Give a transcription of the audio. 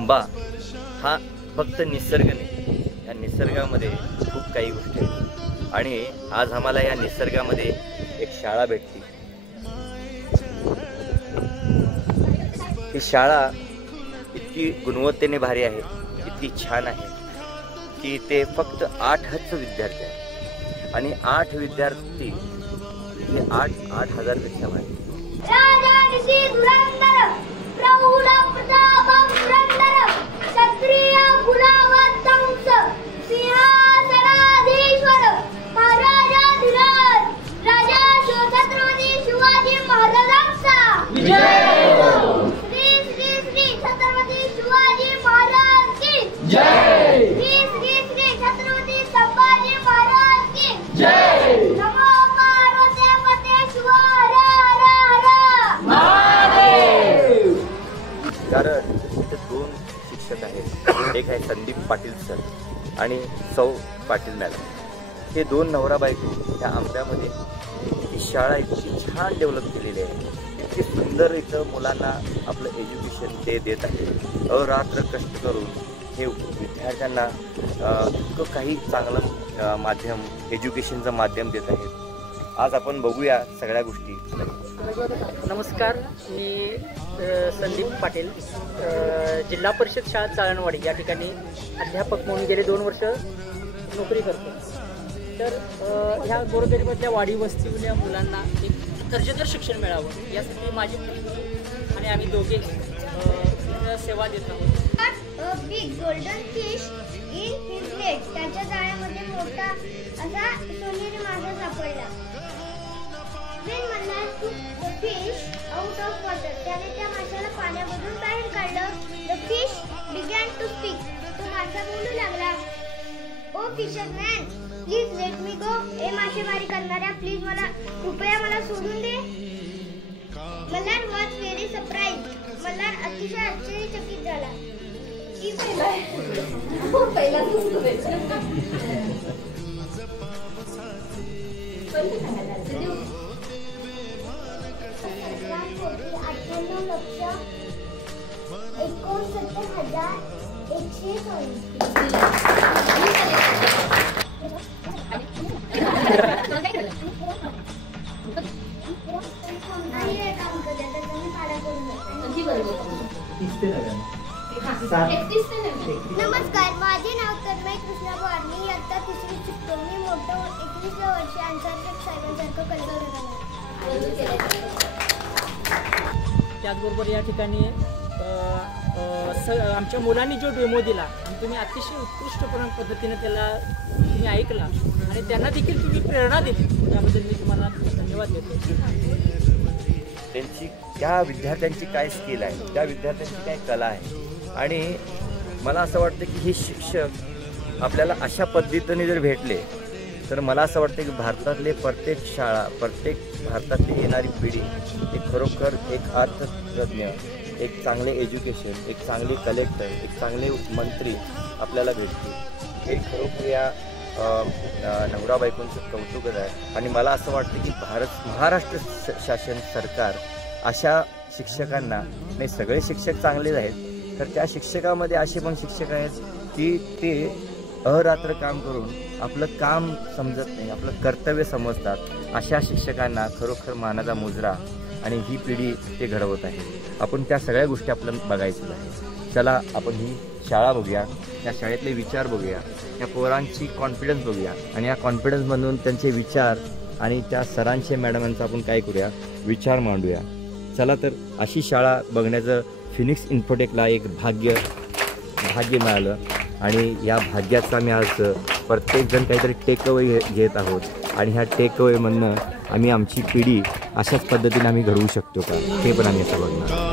आंबा हा फक्त निसर्ग नाही, या निसर्गामध्ये खूप काही गोष्टी आहेत आणि आज आम्हाला या निसर्गामध्ये एक शाळा भेटली। ही शाळा इतकी गुणवत्तेने भारी आहे, इतकी छान आहे की ते फक्त 8च विद्यार्थी आहेत आणि 8 विद्यार्थी हे 8,000 पेक्षा भारी। कारण इथे 2 शिक्षक आहेत, एक आहे संदीप पाटील सर आणि सौ पाटील मॅडम। हे 2 नवरा बायको त्या आंब्यामध्ये ही शाळा इतकी छान डेव्हलप केलेली आहे, इतकी सुंदर इथं मुलांना आपलं एज्युकेशन ते देत आहे। अरात्र कष्ट करून हे विद्यार्थ्यांना इतकं काही चांगलं माध्यम एज्युकेशनचं माध्यम देत आहेत। आज आपण बघूया सगळ्या गोष्टी। नमस्कार, मी संदीप पाटील, जिल्हा परिषद शाळा चाळणवाडी या ठिकाणी अध्यापक म्हणून गेले 2 वर्ष नोकरी करतो। तर ह्या गोरगरिबातल्या वाडी वस्तीतल्या मुलांना एक दर्जेदार शिक्षण मिळावं यासाठी माझी मुलगी आणि आम्ही दोघे सेवा देत आहोत। Big golden fish in his net, त्याच्या जाळ्यामध्ये मोठा असा सोनेरी मासा सापडला। When Mallar took the fish out of water, त्याने त्या माशाला पाण्यामधून बाहेर काढलं। The fish began to speak. तो मासा बोलू लागला, oh fisherman, please let me go. ए मासेमारी करणाऱ्या, प्लीज मला कृपया सोडून दे. Malhar was very surprised. Malhar अतिशय आश्चर्यचकित झाला की नमस्कार, माझे नाव तन्मय कृष्णा पवार. मी इयत्ता 3री शिकतो. मी मोठं 21व्या वर्षी अंतर्गत साहेबांसारखं कलगड. त्याचबरोबर या ठिकाणी आमच्या मुलांनी जो डेमो दिला आणि तुम्ही अतिशय उत्कृष्टपणे पद्धतीने त्याला तुम्ही ऐकला आणि त्यांना देखील तुम्ही प्रेरणा दिली, त्याबद्दल मी तुम्हाला धन्यवाद देतो. त्या विद्यार्थ्यांची काय स्किल आहे, त्या विद्यार्थ्यांची काय कला आहे आणि मला असं वाटतं की हे शिक्षक आपल्याला अशा पद्धतीने जर भेटले तर मला असं वाटतं की भारतातले प्रत्येक शाळा, प्रत्येक भारतातली येणारी पिढी एक खरोखर एक अर्थतज्ञ, एक चांगले एज्युकेशन, एक चांगले कलेक्टर, एक चांगले मंत्री आपल्याला भेटतील. हे खरोखर या नवरा बायकोंचं कौतुकच आहे आणि मला असं वाटतं की महाराष्ट्र शासन सरकार अशा शिक्षकांना, नाही सगळे शिक्षक चांगलेच आहेत, तर त्या शिक्षकामध्ये असे पण शिक्षक आहेत की ते अरात्र काम करून आपलं काम समजत नाही, आपलं कर्तव्य समजतात. अशा शिक्षकांना खरोखर मानाचा मुजरा आणि ही पिढी ते घडवत आहे. आपण त्या सगळ्या गोष्टी आपल्याला बघायचं आहे. चला आपण ही शाळा बघूया, त्या शाळेतले विचार बघूया, त्या पोरांची कॉन्फिडन्स बघूया आणि या कॉन्फिडन्समधून त्यांचे विचार आणि त्या सरांचे मॅडमांचा आपण काय करूया, विचार मांडूया. चला तर अशी शाळा बघण्याचं फिनिक्स इन्फोटेकला एक भाग्य मिळालं आणि या भाग्याचा आम्ही आज प्रत्येकजण काहीतरी टेकअवे घेत आहोत आणि ह्या टेकअवेमधनं आम्ही आमची पिढी अशाच पद्धतीने आम्ही घडवू शकतो का, हे पण आम्ही आता बघणार.